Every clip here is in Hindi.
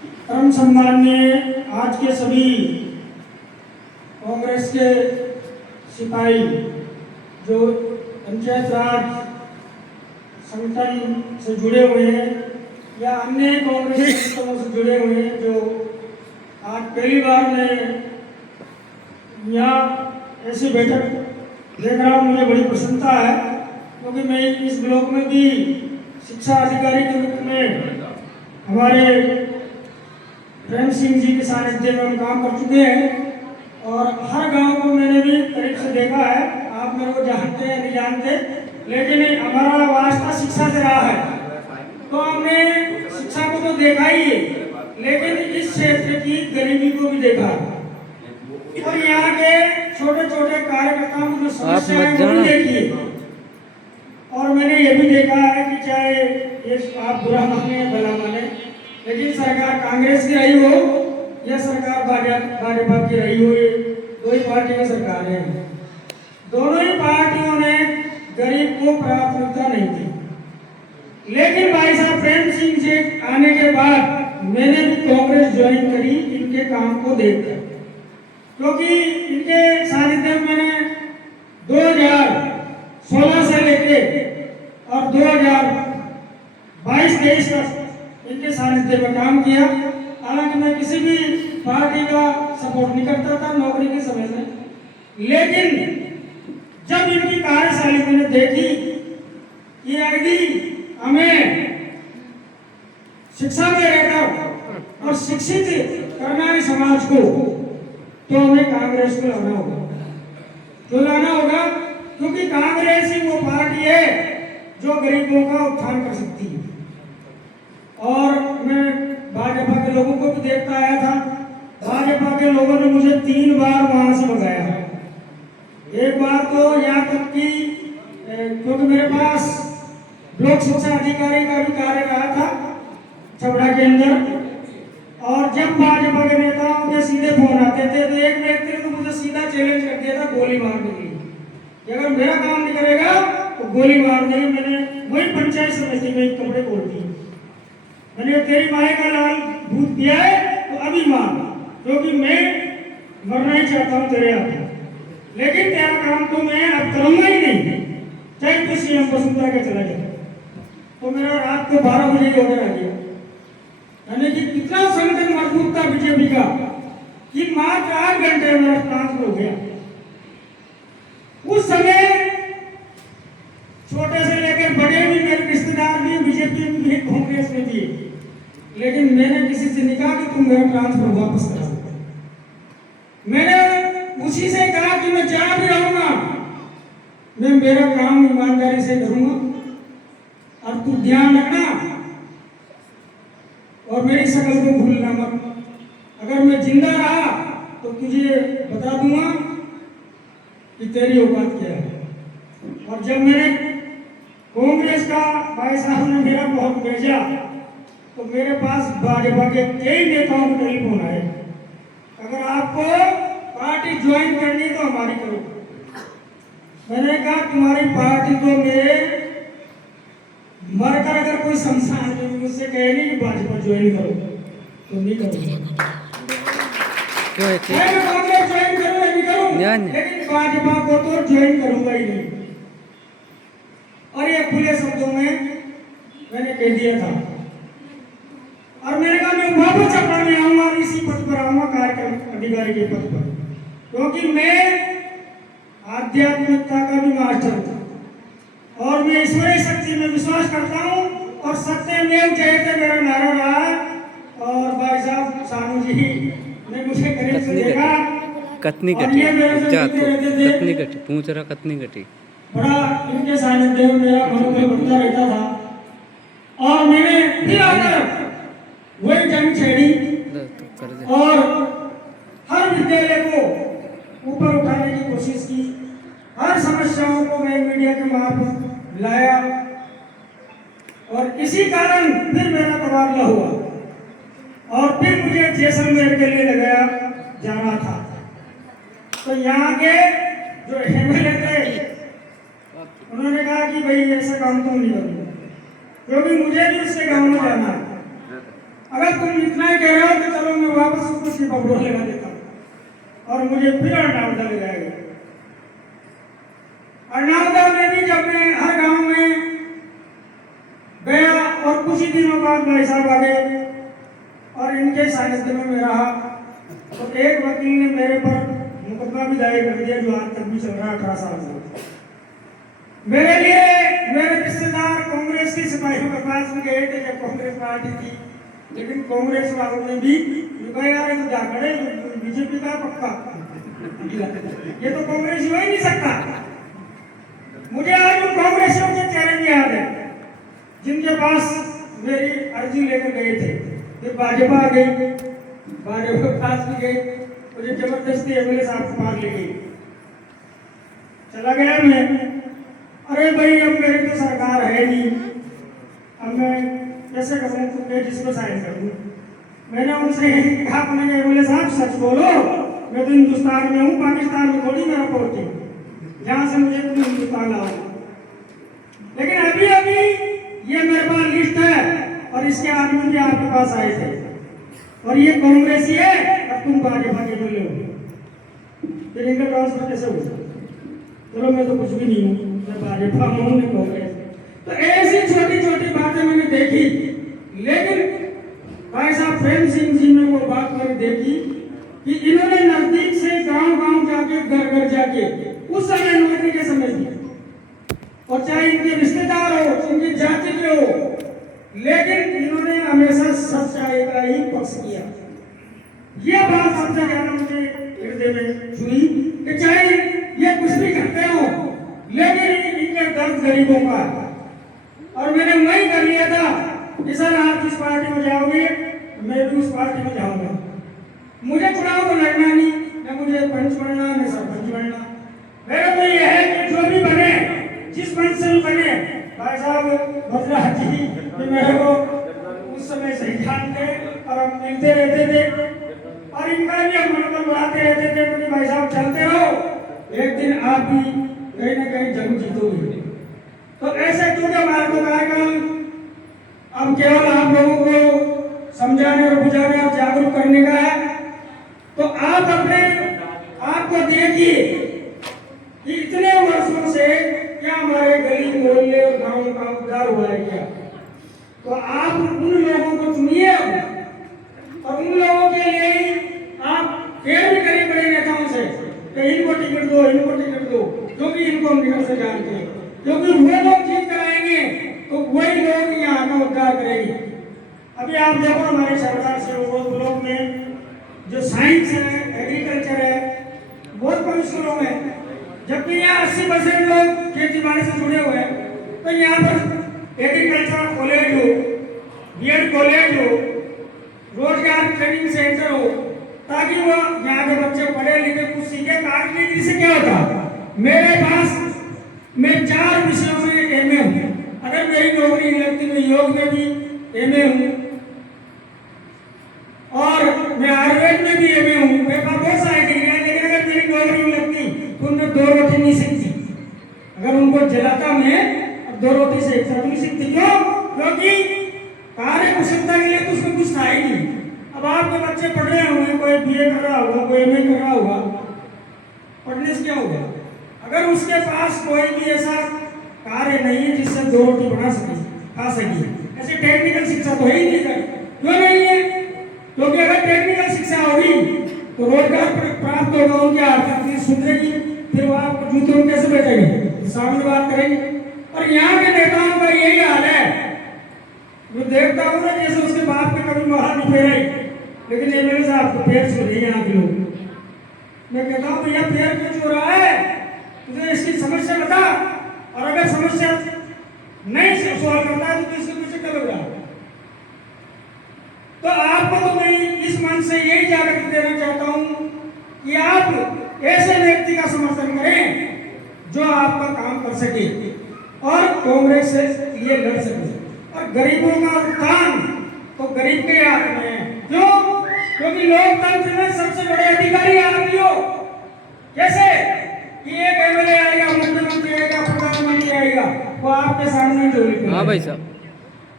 परम सम्माननीय आज के सभी कांग्रेस के सिपाही जो पंचायत राज संगठन से जुड़े हुए हैं या अन्य कांग्रेस संगठनों से जुड़े हुए हैं, जो आज पहली बार मैं यहाँ ऐसी बैठक देख रहा हूँ, मुझे बड़ी प्रसन्नता है क्योंकि मैं इस ब्लॉक में भी शिक्षा अधिकारी के रूप में हमारे प्रेम सिंह जी के सानिध्य में हम काम कर चुके हैं और हर गांव को मैंने भी करीब से देखा है। आप मेरे को जानते हैं नहीं जानते, लेकिन हमारा वास्ता शिक्षा से रहा है, तो हमने शिक्षा को तो देखा ही है, लेकिन इस क्षेत्र की गरीबी को भी देखा और यहाँ के छोटे छोटे कार्यकर्ताओं की जो समस्याएं वो भी देखी है। और मैंने ये भी देखा है कि चाहे ये आप बुरा माने या भला माने, लेकिन सरकार कांग्रेस की रही हो या सरकार भाजपा की रही हो, ये दो ही पार्टी की सरकार है। दोनों ही पार्टियों ने गरीब को प्राथमिकता नहीं दी, लेकिन भाई साहब प्रेम सिंह जी आने के बाद मैंने भी कांग्रेस ज्वाइन करी इनके काम को देखकर, क्योंकि इनके सानिध्य में मैंने 2016 से लेके और 2022-23 तक इनके सानिध्य में काम किया। हालांकि मैं किसी भी पार्टी का सपोर्ट नहीं करता था नौकरी के समय में, लेकिन जब इनकी कार्यशैली मैंने देखी कि यदि हमें शिक्षा में रहकर और शिक्षित करना है समाज को, तो हमें कांग्रेस को लाना होगा। क्यों लाना होगा? क्योंकि कांग्रेस ही वो पार्टी है जो गरीबों का उत्थान कर सकती है। और मैं भाजपा के लोगों को भी देखता आया था, भाजपा के लोगों ने मुझे 3 बार वहां से भगाया। एक बार तो यहाँ तक कि क्योंकि मेरे पास ब्लॉक शिक्षा अधिकारी का भी कार्य रहा था छबड़ा के अंदर, और जब भाजपा के नेताओं के सीधे फोन आते थे तो एक व्यक्ति ने तो मुझे सीधा चैलेंज कर दिया था गोली मारने के लिए कि अगर मेरा काम नहीं करेगा तो गोली मार देंगे। मैंने वही पंचायत समिति में कपड़े खोल दिए, मैंने तेरी माए का लाल भूत किया है तो अभी मार, क्योंकि मैं मरना ही चाहता हूँ तेरे हाथ, लेकिन तेरा काम तो मैं अब करूंगा ही नहीं, चाहे तो सीएम वसुंधरा के चला जाए। तो मेरा रात को 12 बजे ऑर्डर आ गया, यानी कि कितना संगठन मजबूत था बीजेपी का कि मात्र 8 घंटे में ट्रांसफर हो गया। उस समय छोटे से लेकर बड़े भी मेरे रिश्तेदार भी बीजेपी में भी कांग्रेस में भी, लेकिन मैंने किसी से नहीं कहा कि तुम मेरा ट्रांसफर वापस करा सकते। मैंने उसी से कहा कि मैं जहां भी रहूंगा मैं मेरा काम ईमानदारी से करूंगा और तू ध्यान रखना और मेरी शकल को भूलना मत। अगर मैं जिंदा रहा तो तुझे बता दूंगा कि तेरी औकात क्या है। और जब मैंने कांग्रेस का भाई साहब ने मेरा बहुत भेजा तो मेरे पास भाजपा के कई नेताओं को टेलीफोन आए, अगर आपको पार्टी ज्वाइन करनी तो हमारी करो। मैंने कहा तुम्हारी पार्टी को मैं मरकर अगर कोई शमशान में मुझसे कहे नहीं कि भाजपा ज्वाइन करो तो नहीं करूंगा। मैं कांग्रेस ज्वाइन करूं नहीं करूं, लेकिन भाजपा को तो ज्वाइन करूंगा ही नहीं। और ये खुले शब्दों में मैंने कह दिया था और मैंने कहा मैं वापस चपड़ा में आऊंगा और इसी पद पर आऊंगा, कार्यक्रम अधिकारी के पद पर, क्योंकि मैं आध्यात्मिकता का भी मास्टर था और मैं ईश्वरीय शक्ति में विश्वास करता हूं और सत्यमेव जयते मेरा नारा रहा। और भाई साहब सानू जी ने मुझे करीब से देखा, कतनी कटी पूछ रहा कतनी कटी बड़ा इनके सानिध्य में मेरा मनोबल बनता रहता था और मैंने फिर आकर वही जंग छेड़ी और हर विद्यालय को ऊपर उठाने की कोशिश की। हर समस्याओं को मैं मीडिया के मार्फत लाया और इसी कारण फिर मेरा तबादला हुआ और फिर मुझे जैसलमेर के लिए लगाया जाना था। तो यहाँ के जो एमएलए थे उन्होंने कहा कि भाई ऐसा काम तो नहीं करूँगा, क्योंकि मुझे भी उसके गांव में जाना है अगर तुम इतना ही कह रहे हो तो चलो मैं वापस कुछ बबड़ो लगा देता हूँ और मुझे फिर अनावदा ले जाएगा। अनावदा में भी जब मैं हर गांव में गया और कुछ ही दिनों बाद भाई साहब आ गए और इनके सानिध्य में मैं रहा तो एक वकील ने मेरे पर मुकदमा भी दायर कर दिया जो आज तक भी चल रहा है 18 साल से। मेरे लिए मेरे रिश्तेदार कांग्रेस की सिपाहियों के पास में गए थे जब कांग्रेस पार्टी थी, लेकिन कांग्रेस वालों ने भी कहा यार तो जा खड़े बीजेपी का पक्का ये तो कांग्रेस हो ही नहीं सकता। मुझे आज उन कांग्रेसियों के चेहरे याद है जिनके पास मेरी अर्जी लेकर गए थे, फिर भाजपा आ गई, भाजपा के पास भी गई, मुझे जबरदस्ती एमएलए साहब के पास ले गई, चला गया मैं। अरे भाई अब मेरी तो सरकार है नहीं, अब मैं कैसे करूँ तो जिसको साइन कर दूँ। मैंने उनसे कहा मैंने एमएलए साहब सच बोलो, मैं तो हिंदुस्तान में हूँ, पाकिस्तान में थोड़ी मेरा पहुंची जहाँ से मुझे तुम हिंदुस्तान लाओ। लेकिन अभी अभी ये मेरे पास लिस्ट है और इसके आदमी भी आपके पास आए थे और ये कांग्रेसी है और तुम भाजपा के बोले हो, फिर इनका ट्रांसफर कैसे हो? चलो मैं तो कुछ भी नहीं हूँ, मैं भाजपा हूँ नहीं कांग्रेस। तो ऐसी छोटी छोटी बातें मैंने देखी, लेकिन भाई साहब प्रेम सिंह जी ने वो बात मैंने देखी कि इन्होंने नजदीक से गांव गांव जाके घर घर जाके उस समय नौकरी के समय दी और चाहे इनके रिश्तेदार हो इनकी जाति के हो, लेकिन इन्होंने हमेशा सच्चाई का ही पक्ष किया। ये बात सबसे ज्यादा मुझे हृदय में छुई कि चाहे ये कुछ भी करते हो लेकिन इनके दर्द गरीबों का। और मैंने वही कर लिया था कि सर आप जिस पार्टी में जाओगे मैं भी उस पार्टी में जाऊंगा, मुझे चुनाव तो लड़ना नहीं, न मुझे पंच बनना न सरपंच बनना, मेरा तो यह है कि जो भी बने जिस पंच से भी बने। भाई साहब भद्राज जी मेरे को उस समय से जानते और हम मिलते रहते थे और इनका भी हम मनोबल बढ़ाते रहते थे कि भाई साहब चलते रहो, एक दिन आप भी कहीं ना कहीं जरूर जीतोगे। तो ऐसे क्योंकि हमारा तो कार्यक्रम अब केवल आप लोगों को समझाने और बुझाने और जागरूक करने का है, तो आप अपने आप को देखिए कि इतने वर्षों से क्या हमारे गली मोहल्ले और गांव का उद्धार हुआ है क्या? तो आप उन लोगों को चुनिए और उन लोगों के लिए आप फेर भी करिए बड़े नेताओं से कि इनको टिकट दो, इनको टिकट दो, क्योंकि इनको हम निकट से जानते हैं, क्योंकि वो लोग जीत कराएंगे तो वही लोग यहाँ का उद्धार करेंगे। अभी आप देखो हमारे सरकार से ब्लॉक में जो साइंस है, एग्रीकल्चर है, बहुत कम स्कूलों में, जबकि यहाँ 80% लोग खेती बाड़ी से जुड़े हुए हैं। तो यहाँ पर एग्रीकल्चर कॉलेज हो, बीएड कॉलेज हो, रोजगार ट्रेनिंग सेंटर हो, ताकि वो यहाँ के बच्चे पढ़े लिखे कुछ सीखे। कारगिरी से क्या होता, मेरे पास मैं 4 विषयों में एमए हूँ, अगर मेरी नौकरी लगती मैं योग में भी एमए हूँ और मैं आयुर्वेद में भी एमए हूँ। मेरे पास बहुत सारी डिग्रियां, लेकिन अगर मेरी नौकरी लगती तो उनमें 2 रोटी नहीं सीखती। अगर उनको जलाता मैं अब 2 रोटी से एक साथ नहीं सीखती। क्यों? क्योंकि कार्य कुशलता के लिए तो उसमें कुछ था ही नहीं। अब आपके बच्चे पढ़ रहे होंगे, कोई बीए कर रहा होगा, कोई एमए कर रहा होगा, पढ़ने से क्या होगा? अगर उसके पास कोई भी ऐसा कार्य नहीं है जिससे 2 रोटी बना सके, खा सके, ऐसे टेक्निकल शिक्षा तो है ही नहीं है। क्यों नहीं है? क्योंकि अगर टेक्निकल शिक्षा होगी तो रोजगार प्राप्त होगा, उनकी आर्थिक सुधरेगी, फिर वो आपको जूते में कैसे बैठेंगे, सामने बात करेंगे। और यहाँ के नेताओं का यही हाल है, मैं देखता हूँ ना जैसे उसके बाप के कभी बाहर नहीं फेरे, लेकिन एमएलए साहब को पैर छू रही है यहाँ के लोग। मैं कहता हूँ भैया पैर क्यों छू रहा है, तुझे इसकी समस्या बता, और अगर समस्या नहीं से सवाल करता है तो इसके पीछे क्या लग रहा है? तो आपको तो मैं इस मन से यही जागृति देना चाहता हूँ कि आप ऐसे व्यक्ति का समर्थन करें जो आपका काम कर सके और कांग्रेस से ये लड़ सके। और गरीबों का उत्थान तो गरीब के हाथ में है। क्यों? क्योंकि लोकतंत्र में सबसे बड़े अधिकारी आप ही हो। कैसे कि एक एमएलए आएगा, मुख्यमंत्री आएगा, प्रधानमंत्री आएगा, वो आपके सामने जो लिखेगा। हाँ भाई साहब,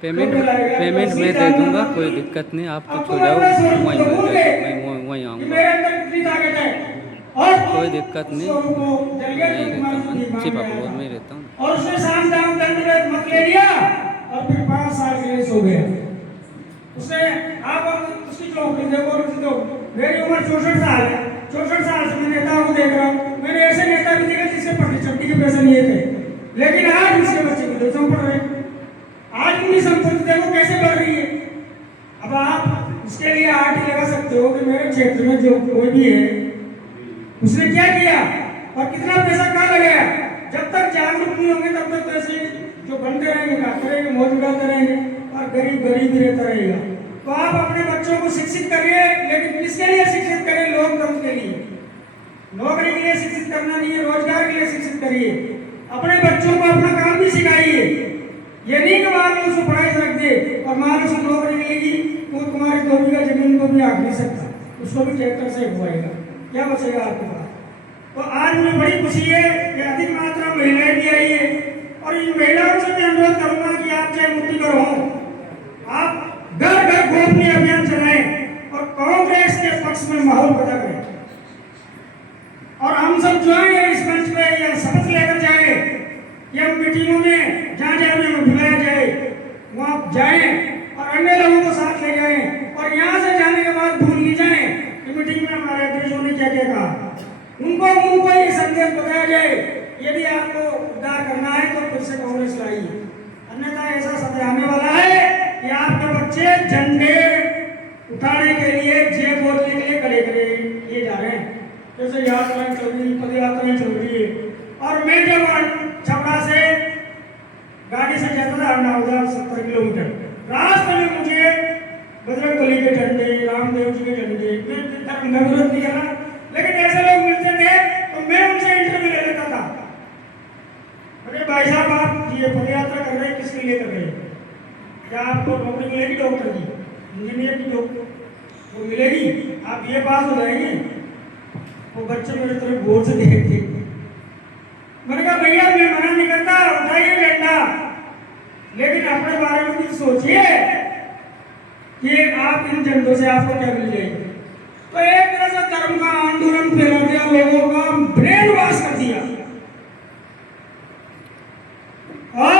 पेमेंट कब लाएगा? पेमेंट तो मैं सीधा दे दूंगा, आना। कोई दिक्कत नहीं, आप तो आपको छो जाओ, लगता है स्वरूप वहीं को मिल भूल जाए, गए मैं वहीं कि आऊँगा, मेरे अंदर कितनी ताकत है और कोई दिक्कत नहीं, स्वरूप को जल मैं गया यहीं तो रहता तुम्हारी हूँ, दिमाग चिपा में आया कलोल था। में ही रहता हूँ। और उसने शाम शाम दंड मत ले लिया और फिर 5 साल के लिए सो गया। उसने आप उसकी चौकड़ी देखो, उसकी तो मेरी उम्र 64 साल है, 64 साल से मैं नेताओं को देख रहा हूँ। मैंने ऐसे नेता भी देखे जिसके पट्टी चट्टी के पैसे नहीं थे, लेकिन आज उसके बच्चे विदेशों में पढ़ रहे हैं। आज उनकी संपत्ति देखो कैसे बढ़ रही है। अब आप उसके लिए आर्ट ही लगा सकते हो कि मेरे क्षेत्र में जो कोई भी है उसने क्या किया और कितना पैसा कहाँ लगाया। जब तक जागरूक नहीं होंगे तब तक ऐसे जो बनते रहेंगे, खाते रहेंगे, मौज उड़ाते रहेंगे और गरीब गरीब ही रहता रहेगा। तो आप अपने बच्चों को शिक्षित करिए, लेकिन किसके लिए शिक्षित करिए? लोकतंत्र के लिए। नौकरी के लिए शिक्षित करना नहीं है, रोजगार के लिए शिक्षित करिए। अपने बच्चों को अपना काम भी सिखाइए। ये नहीं कि मान लो उसको पढ़ाई रख दे और मान लो उसको नौकरी मिलेगी तो तुम्हारी 2 बीघा जमीन को भी आग नहीं सकता, उसको भी ट्रैक्टर से उगवाएगा, क्या बचेगा आपके पास? तो आज मुझे बड़ी खुशी है कि अधिक मात्रा में महिलाएं भी आई है और इन महिलाओं से मैं अनुरोध करूंगा कि आप चाहे मुक्ति पर हो, आप घर घर गोपनीय अभियान चलाएं और कांग्रेस के पक्ष में माहौल पैदा करें। और हम सब जो है इस मंच पे यह शपथ लेकर जाए कि हम मीटिंगों में जहाँ जहाँ हमें बुलाया जाए वहाँ जाएं और अन्य लोगों को साथ ले जाएं और यहाँ से जाने के बाद भूल नहीं जाएं कि मीटिंग में हमारे अध्यक्षों ने क्या क्या कहा। उनको ये संदेश बताया जाए, यदि आपको उद्धार करना है तो फिर से कांग्रेस लाइए, अन्यथा ऐसा समय आने वाला है कि आपके बच्चे झंडे उठाने के लिए, जेब बोलने के लिए खड़े खड़े किए जा रहे हैं। जैसे यात्राएं चल रही, पद यात्राएं चल रही है। और मैं जब छपरा से गाड़ी से जाता था 70 किलोमीटर, रास्ते में मुझे बजरंगबली के झंडे, रामदेव जी के झंडे, मैं विरोध नहीं कर रहा, लेकिन ऐसे लोग मिलते थे तो मैं उनसे इंटरव्यू ले लेता था। अरे भाई साहब, आप ये पद यात्रा कर रहे हैं, किसके लिए कर रहे हैं? क्या आपको नौकरी मिलेगी डॉक्टर की, इंजीनियर की वो मिलेगी? आप ये पास हो जाएंगे? वो बच्चे मेरे तरफ गौर से देखते। मैंने कहा भैया मैं मना नहीं करता, उठाइए झंडा, लेकिन अपने बारे में भी सोचिए कि आप इन झंडों से आपको क्या मिल जाएगा। तो एक तरह से धर्म का आंदोलन फैला दिया, लोगों का ब्रेन वॉश कर दिया और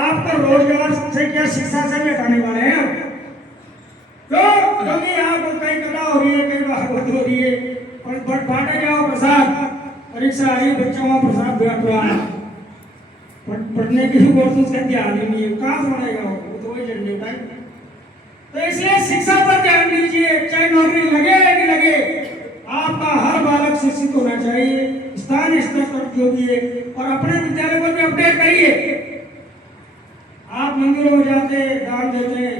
आपका रोजगार से क्या, शिक्षा से भी हटाने वाले हैं। क्योंकि आपको कई कला हो रही है, कई भागवत हो रही है और बांटे जाओ प्रसाद, परीक्षा आ रही, बच्चों का प्रसाद बांटवाना, पढ़ने की कोशिश का ध्यान ही नहीं है, कहाँ से बनेगा वो तो वही झंडे उठाए। तो इसलिए शिक्षा पर ध्यान दीजिए, चाहे नौकरी लगे या नहीं लगे, आपका हर बालक शिक्षित होना चाहिए, स्थानीय स्तर पर जो भी है, और अपने विद्यालय को भी अपडेट करिए। आप मंदिरों में जाते दान देते हैं,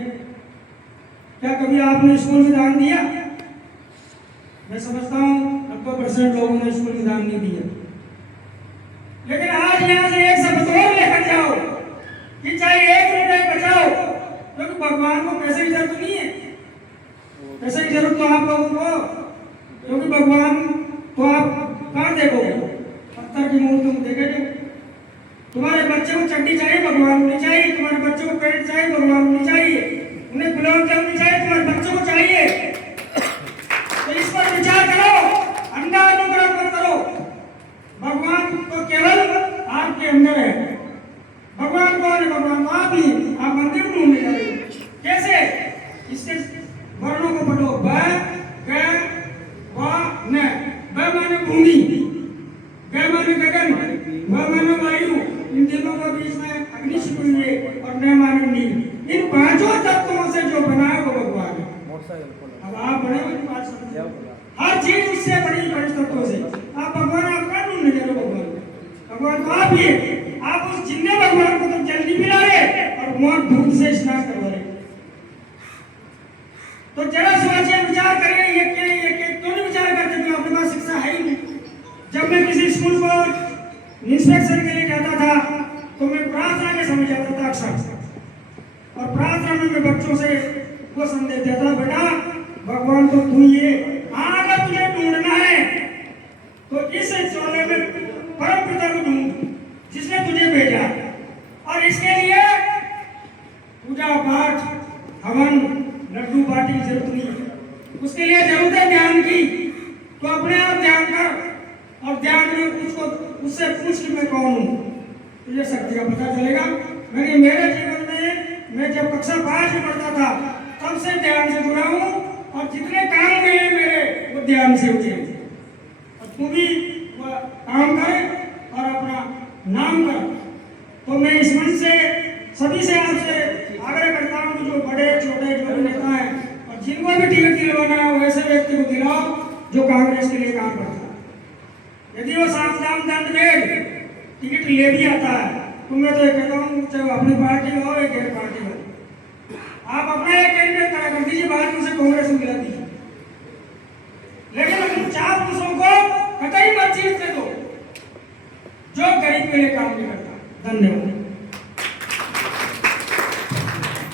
क्या कभी आपने स्कूल में दान दिया? मैं समझता हूँ 90% लोगों ने स्कूल में दान नहीं दिया। लेकिन आज यहाँ से एक शब्द और लेकर जाओ कि चाहे 1 रुपये बचाओ, क्योंकि भगवान को पैसे की जरूरत नहीं है, पैसे की जरूरत तो आप लोगों को, क्योंकि भगवान तो आप कहाँ देखोगे? पत्थर की मूर्ति में देखेंगे। तुम्हारे बच्चे को चड्डी चाहिए, भगवान को नहीं चाहिए। तुम्हारे बच्चे को पेंट चाहिए, भगवान को नहीं चाहिए। उन्हें गुलाब जामुन चाहिए, तुम्हारे बच्चों को चाहिए। तो इस पर विचार करो, अंधा अनुग्रह मत करो। भगवान तो केवल आपके अंदर है। भगवान कौन है? भगवान तो आप ही। आप मंदिर में ढूंढने जा रहे हो, कैसे? इसके वर्णों को पढ़ो, ब ग व न। ब माने भूमि, ग माने गगन, व माने वायु, इन तीनों के बीच में अग्नि छिपी हुई है, और न माने नील। इन 5 तत्वों से जो बना है वो भगवान है। अब आप बड़े हर चीज उससे बड़ी 5 तत्वों से। आप भगवान आप क्या ढूंढने जा रहे हो? भगवान तो आप ही है। आप उस जिन्ने भगवान को तो जल्दी मिला रहे और वहां दूध से स्नान करवा रहे। तो जरा सोचिए, विचार करिए, ये क्यों नहीं विचार करते? तो अपने पास शिक्षा है ही नहीं। जब मैं किसी स्कूल को इंस्पेक्शन के लिए जाता था तो मैं प्रार्थना के समय जाता था अक्सर, और प्रार्थना में मैं बच्चों से वो संदेश देता, बेटा भगवान तो तू ही है, अगर तुझे ढूंढना है तो इस चौले में परम पिता को ढूंढ जिसने तुझे भेजा, और इसके लिए पूजा की जरूरत नहीं है। उसके लिए जरूरत है ज्ञान की, तो अपने आप ध्यान कर और ध्यान में उसको उससे पूछ कि मैं कौन हूँ, तुझे शक्ति का पता चलेगा। मैंने मेरे जीवन में मैं जब कक्षा 5 में पढ़ता था तब से ध्यान से जुड़ा हूँ और जितने काम हुए हैं मेरे वो ध्यान से हुए हैं। और तू भी काम कर और अपना नाम कर। तो मैं इस मंच से सभी से आपसे आग्रह करता हूँ कि जो बड़े छोटे जो भी नेता हैं और जिनको भी टिकट दिलवाना है वैसे व्यक्ति को दिलाओ जो कांग्रेस के लिए काम करता है। यदि वो साम दाम दंड भेद टिकट ले भी आता है तो मैं तो ये कहता हूँ चाहे अपनी पार्टी हो या गैर पार्टी हो, आप अपना एक कैंडिडेट खड़ा कर दीजिए, बाद में उसे कांग्रेस में मिला दीजिए, लेकिन उन 4 पुरुषों को कतई मत जीतने दो जो गरीब के लिए काम नहीं करता। धन्यवाद।